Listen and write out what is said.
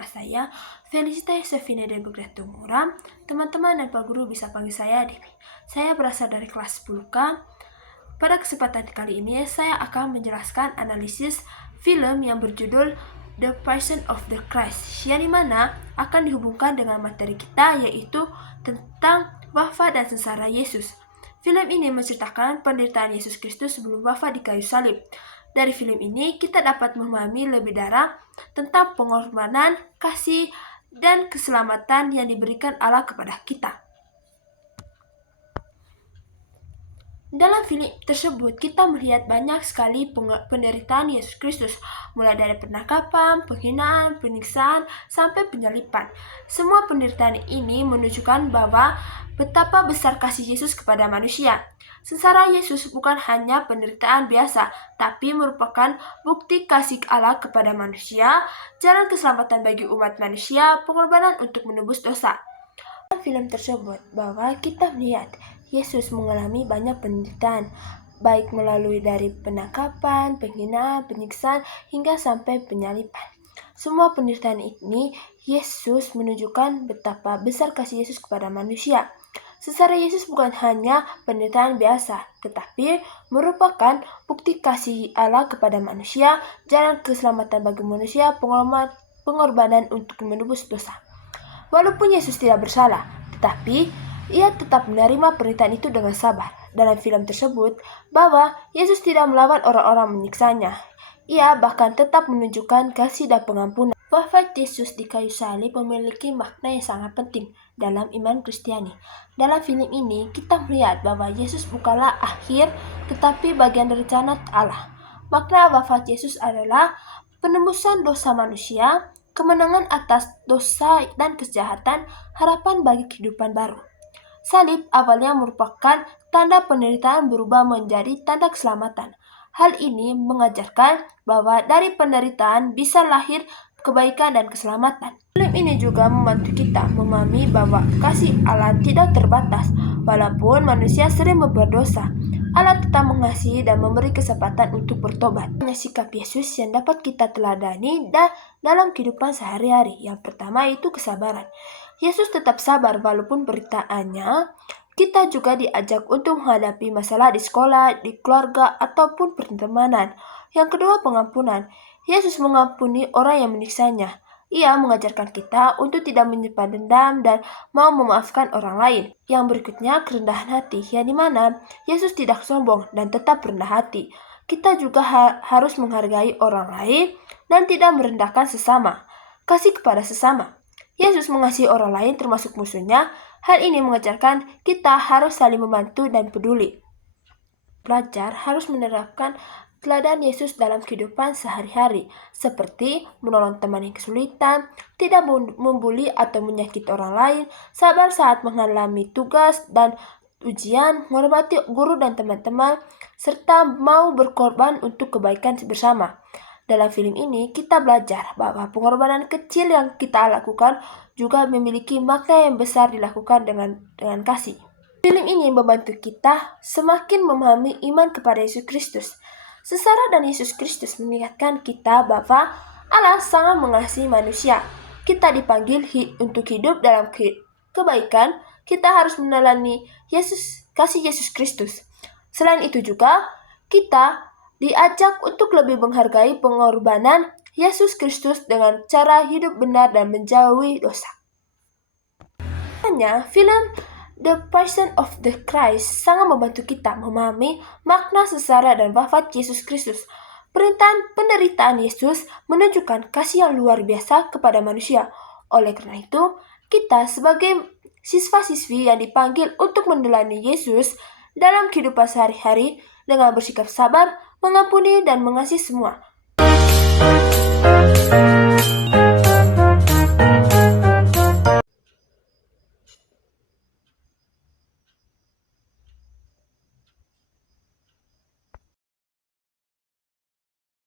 nama saya Felicita Yosefina de Tumura. Teman-teman dan Pak Guru bisa panggil saya Demi. Saya berasal dari kelas 10K. Pada kesempatan kali ini saya akan menjelaskan analisis film yang berjudul The Passion of the Christ, yang dimana akan dihubungkan dengan materi kita, yaitu tentang wafat dan sengsara Yesus. Film ini menceritakan penderitaan Yesus Kristus sebelum wafat di kayu salib. Dari film ini kita dapat memahami lebih dalam tentang pengorbanan, kasih, dan keselamatan yang diberikan Allah kepada kita. Dalam film tersebut, kita melihat banyak sekali penderitaan Yesus Kristus, mulai dari penangkapan, penghinaan, penyiksaan, sampai penyaliban. Semua penderitaan ini menunjukkan bahwa betapa besar kasih Yesus kepada manusia. Sengsara Yesus bukan hanya penderitaan biasa, tapi merupakan bukti kasih Allah kepada manusia, jalan keselamatan bagi umat manusia, pengorbanan untuk menebus dosa. Dalam film tersebut, bahwa kita melihat Yesus mengalami banyak penderitaan, baik melalui dari penangkapan, penghinaan, penyiksaan, hingga sampai penyaliban. Semua penderitaan ini, Yesus menunjukkan betapa besar kasih Yesus kepada manusia. Sengsara Yesus bukan hanya penderitaan biasa, tetapi merupakan bukti kasih Allah kepada manusia, jalan keselamatan bagi manusia, pengorbanan untuk menebus dosa. Walaupun Yesus tidak bersalah, tetapi ia tetap menerima penderitaan itu dengan sabar. Dalam film tersebut, bahwa Yesus tidak melawan orang-orang menyiksanya. Ia bahkan tetap menunjukkan kasih dan pengampunan. Wafat Yesus di kayu salib memiliki makna yang sangat penting dalam iman Kristiani. Dalam film ini, kita melihat bahwa Yesus bukanlah akhir, tetapi bagian dari rencana Allah. Makna wafat Yesus adalah penembusan dosa manusia, kemenangan atas dosa dan kejahatan, harapan bagi kehidupan baru. Salib awalnya merupakan tanda penderitaan berubah menjadi tanda keselamatan. Hal ini mengajarkan bahwa dari penderitaan bisa lahir kebaikan dan keselamatan. Film ini juga membantu kita memahami bahwa kasih Allah tidak terbatas. Walaupun manusia sering berdosa, Allah tetap mengasihi dan memberi kesempatan untuk bertobat. Hanya sikap Yesus yang dapat kita teladani dalam kehidupan sehari-hari. Yang pertama itu kesabaran. Yesus tetap sabar walaupun perintahnya. Kita juga diajak untuk menghadapi masalah di sekolah, di keluarga, ataupun pertemanan. Yang kedua, pengampunan. Yesus mengampuni orang yang menyiksanya. Ia mengajarkan kita untuk tidak menyimpan dendam dan mau memaafkan orang lain. Yang berikutnya, kerendahan hati, yang dimana Yesus tidak sombong dan tetap rendah hati. Kita juga harus menghargai orang lain dan tidak merendahkan sesama. Kasih kepada sesama. Yesus mengasihi orang lain termasuk musuhnya. Hal ini mengajarkan kita harus saling membantu dan peduli. Pelajar harus menerapkan teladan Yesus dalam kehidupan sehari-hari, seperti menolong teman yang kesulitan, tidak membuli atau menyakiti orang lain, sabar saat mengalami tugas dan ujian, menghormati guru dan teman-teman, serta mau berkorban untuk kebaikan bersama. Dalam film ini, kita belajar bahwa pengorbanan kecil yang kita lakukan juga memiliki makna yang besar dilakukan dengan kasih. Film ini membantu kita semakin memahami iman kepada Yesus Kristus. Sengsara dan Yesus Kristus mengingatkan kita bahwa Allah sangat mengasihi manusia. Kita dipanggil untuk hidup dalam kebaikan. Kita harus meneladani kasih Yesus Kristus. Selain itu juga, kita diajak untuk lebih menghargai pengorbanan Yesus Kristus dengan cara hidup benar dan menjauhi dosa. Hanya film The Passion of the Christ sangat membantu kita memahami makna sengsara dan wafat Yesus Kristus. Penderitaan Yesus menunjukkan kasih yang luar biasa kepada manusia. Oleh karena itu, kita sebagai siswa-siswi yang dipanggil untuk meneladani Yesus dalam kehidupan sehari-hari dengan bersikap sabar, mengampuni dan mengasihi semua.